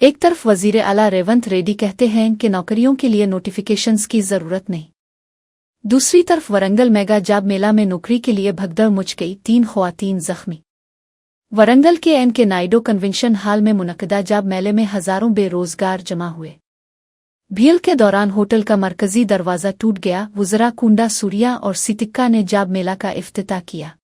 एक तरफ वजीर आला रेवंत रेड्डी कहते हैं कि नौकरियों के लिए नोटिफिकेशंस की जरूरत नहीं। दूसरी तरफ वरंगल मेगा जॉब मेला में नौकरी के लिए भगदड़ मच गई, 3 ख़वातीन जख्मी। वरंगल के के नायडो कन्वेंशन हॉल में मुनक़दा जॉब मेले में हज़ारों बेरोजगार जमा हुए। भीड़ के दौरान होटल का मरकजी दरवाज़ा टूट गया। वुज़रा कुंडा सूर्या और सितिक्का ने जॉब मेला का इफ्तिताह किया।